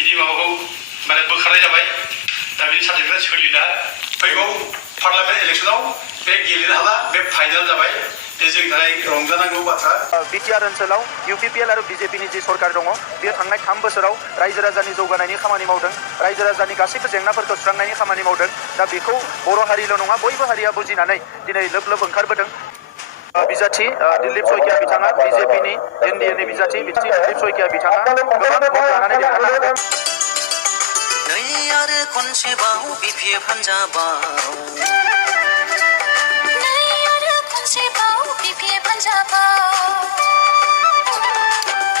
बिदि माबाखौ माने बोखारनाय जाबाय दा बिनि सार्टिफिकेटआ सोलिला फैगौ पार्लामेन्ट इलेक्सनाव बे गेलेनो हाला बे फाइनाल जाबाय बे जोंनि थाखाय रंजानांगौ बाथ्रा बिटिआर ओनसोलाव इउपिपिएल आरो बिजेपिनि जि सरकार दङ बेयो थांनाय 3 बोसोराव रायजो राजानि जौगानायनि खामानि मावदों रायजो राजानि गासैबो जेंनाफोरखौ सुस्रांनायनि खामानि मावदों दा बेखौ बर' हारिल' नङा बयबो हारिया बुजिनानै दिनै लोब लोब ओंखारबोदों बिजाथि दिलीप सयकिया बिथाङा बिजेपिनि एनडिएनि बिजाथि दिलीप सयकिया बिथाङा गोबां भट लानानै देरहानो हादों नै आरो खनसेबाव बिपिएफ हान्जाबाव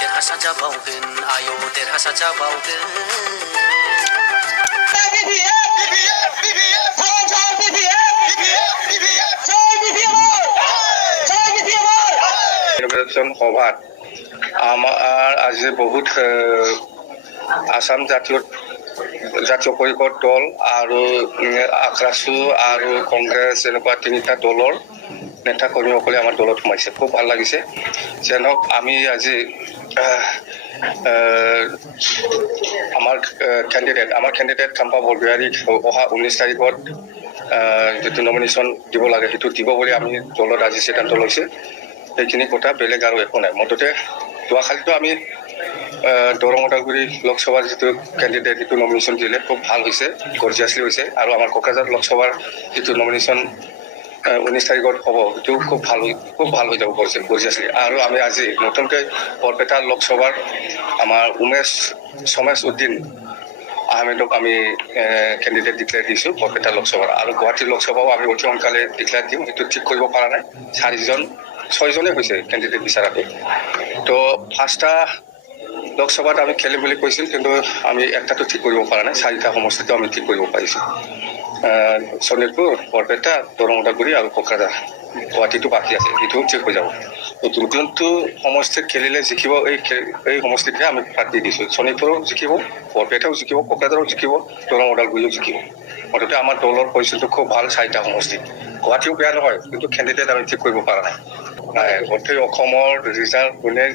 देरहासार जाबावगोन आयौ देरहासार जाबावगोन নির্বাচন সভাত আমার আজি বহুত আসাম জাতীয় পৰিষদ দল আৰু আক্ৰাসু আৰু কংগ্ৰেছ এনেকুৱা 3টা দলৰ নেতা কৰ্মীসকলে আমাৰ দলত সোমাইছে খুব ভাল লাগিছে যেনক আমি আজি আমাৰ কেণ্ডিডেট কাম্পা বৰগোহাঞিক অহা 19 তাৰিখত যেটো নমিনেশ্যন দিব লাগে সেইটো দিব বুলি আমি দলত আজি সিদ্ধান্ত লৈছে এইখিনি কথা বেলেগ আৰু একো নাই মততে যোৱাকালিতো আমি দৰং ওদালগুৰি লোকসভাৰ যেটো কেণ্ডিডেট এইটো নমিনেশ্যন দিলে খুব ভাল হৈছে গৰ্জিয়াছলি হৈছে আৰু আমাৰ কোকৰাঝাৰ লোকসভাৰ যেটো নমিনেশ্যন 19 তাৰিখত হ'ব এইটো খুব ভাল হৈ যাব গৰ্জিয়াছলি আৰু আমি আজি নতুনকৈ বৰপেটা লোকসভাৰ আমাৰ সমেশ উদ্দিন আহমেদক আমি কেণ্ডিডেট ডিক্লেয়াৰ দিছোঁ বৰপেটা লোকসভাৰ আৰু গুৱাহাটী লোকসভাও আমি অতি সোনকালে ডিক্লেয়াৰ দিম এইটো ঠিক কৰিব পৰা নাই 6জনে হৈছে কেণ্ডিডেট বিচাৰাটো তো 5টা লোকসভাত আমি খেলিম বুলি কৈছিল কিন্তু আমি একটাটো ঠিক কৰিব পৰা নাই 4টা সমষ্টিটো আমি ঠিক কৰিব পাৰিছোঁ শোণিতপুৰ বৰপেটা দৰং ওদালগুৰি আৰু কোকৰাঝাৰ গুৱাহাটীটো বাকী আছে এইটো ঠিক হৈ যাব যোনটো সমষ্টিত খেলিলে জিকিব এই সমষ্টিতে আমি প্ৰাৰ্থী দিছোঁ শোণিতপুৰো জিকিব বৰপেটাও জিকিব কোকৰাঝাৰো জিকিব দৰং ওদালগুৰিও জিকিব মুঠতে আমাৰ দলৰ পৰিস্থিতিটো খুব ভাল 4টা সমষ্টি গুৱাহাটীও বেয়া নহয় কিন্তু কেণ্ডিডেট আমি ঠিক কৰিব পৰা নাই গোটেই অসমৰ ৰিজাল্ট কোনে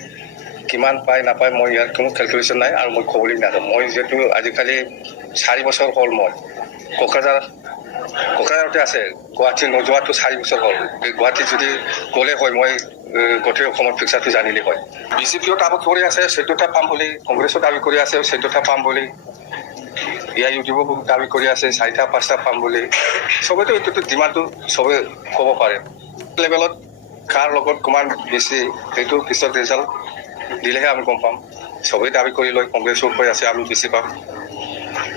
কিমান পায় নাপায় মই ইয়াত কোনো কেলকুলেশ্যন নাই আৰু মই ক'বলৈ নাজানো মই যিহেতু আজিকালি 4 বছৰ হ'ল মই কোকৰাঝাৰতে আছে গুৱাহাটী নোযোৱাটো 4 বছৰ হ'ল গুৱাহাটী যদি গ'লে হয় মই গোটেই অসমৰ পিকচাৰটো জানিলে হয় বিজেপিও দাবী কৰি আছে 14টা পাম বুলি কংগ্ৰেছো দাবী কৰি আছে 14টা পাম বুলি ইউটিউবো দাবী কৰি আছে 4টা 5টা পাম বুলি চবেতো এইটোতো ডিমাণ্ডটো চবে ক'ব পাৰে লেভেলত কাৰ লগত কিমান বেছি সেইটো পিছত ৰিজাল্ট দিলেহে আমি গম পাম চবেই দাবী কৰি লৈ কংগ্ৰেছো কৈ আছে আমি বেছি পাম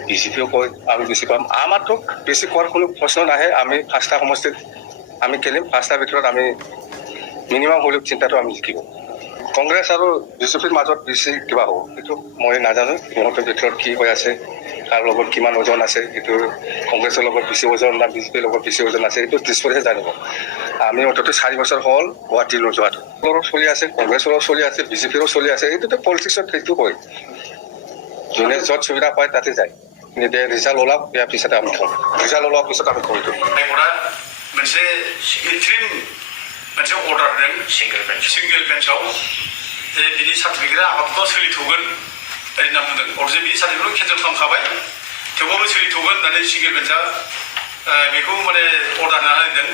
বিজেপিও কয় আমি বেছি পাম আমাৰতো বেছি কোৱাৰ কোনো প্ৰশ্ন নাহে আমি 5টা সমষ্টিত আমি খেলিম 5টাৰ ভিতৰত আমি মিনিমাম হ'লেও চিন্তাটো আমি জিকিব কংগ্ৰেছ আৰু বিজেপিৰ মাজত বেছি কিবা হ'ব এইটো মই নাজানো সিহঁতৰ ভিতৰত কি হৈ আছে কাৰ লগত কিমান ওজন আছে এইটো কংগ্ৰেছৰ লগত বেছি ওজন না বিজেপিৰ লগত বেছি ওজন আছে এইটো পিছপৰিহে জানিব আমি অন্তত 4 বছৰ হ'ল গুৱাহাটী নোযোৱাটো চলি আছে কংগ্ৰেছৰো চলি আছে বিজেপিৰো চলি আছে এইটোতো পলিটিক্সত সেইটো হয় যোনে য'ত সুবিধা পায় তাতে যায় কিন্তু ৰিজাল্ট ওলাওক ইয়াৰ পিছতে আমি থওঁ ৰিজাল্ট ওলোৱাৰ পিছত আমি কৰি দিওঁ मोनसे इन्ट्रिम मोनसे अर्डार होदों सिंगेल बेन्चआव जे बिनि सार्टिफिकेटआ आपातत' सोलिथ'गोन ओरै होनना बुंदों अरजे बिनि सार्टिफिकेटखौ केन्सेल खालामखाबाय थेवबाबो सोलिथ'गोन होननानै सिंगेल बेन्चआ बेखौ माने अर्डार होना होदों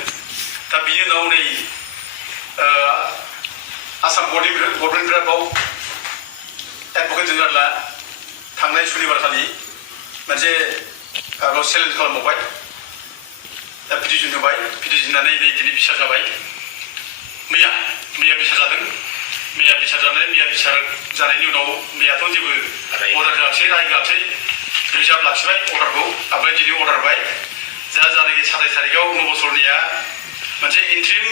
दा बिनि उनाव नै आसाम गभर्नमेन्टनिफ्राय बाव एडभकेट जेनेरेला थांनाय सुनिबारखालि मोनसे चेलेन्ज खालामबावबाय दा पिटिसन होबाय पिटिसन होनानै दिनै बिसार जाबाय मैया बिसार जादों मैया बिसार जानायनि उनाव मैयाथ' जेबो अर्डार होआखिसै राय होआखिसै रिजार्भ लाखिबाय अर्डारखौ ओमफ्राय दिनै अर्डार होबाय जानाखि 27 तारिखआव नबसरनिया मोनसे इन्ट्रिम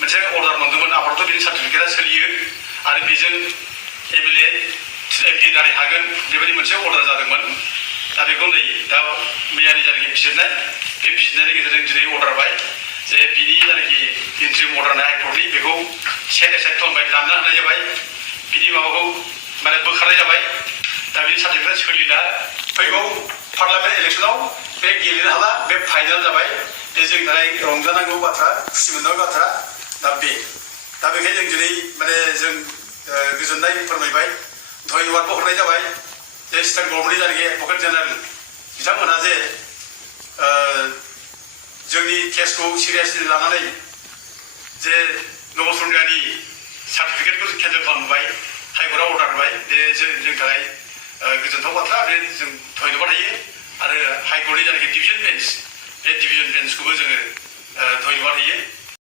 मोनसे अर्डार मोनदोंमोन आपातत' बिनि सार्टिफिकेटआ सोलियो आरो बेजों एमएलए एमपि जानो हागोन बेबायदि मोनसे अर्डार जादोंमोन दा बेखौ नै दा मैयानि जानाखि बिजिरनाय बे बिजिरनायनि गेजेरजों दिनै अर्डार होबाय जे बिनि जानाखि इन्ट्रिम अर्डार होनाय हाइकर्टनि बेखौ सेट एसाइड खालामबाय दानना होनाय जाबाय बिनि माबाखौ माने बोखारनाय जाबाय दा बिनि सार्टिफिकेटआ सोलिला फैगौ पार्लामेन्ट इलेक्सनाव बे गेलेनो हाला बे फाइनाल जाबाय बे जोंनि थाखाय रंजानांगौ बाथ्रा खुसि मोननांगौ बाथ्रा दा बेखायनो जों दिनै माने जों गोजोननाय फोरमायबाय धन्यबादबो हरनाय जाबाय जे स्टेट गभर्नमेन्टनि जायनाखि एडभकेट जेनेरेल बिथांमोनहा जे जोंनि केसखौ सिरियासलि लानानै जे नब चन्द्रियानि सार्टिफिकेटखौ केन्सेल खालामबाय हाइकर्टआव अर्डार होबाय बे जोंनि थाखाय गोजोनथाव बाथ्रा बे जों धन्यबाद होयो आरो हाइकर्टनि जायनाखि डिभिजन बेन्च बे डिभिजन बेन्चखौबो जोङो धन्यबाद होयो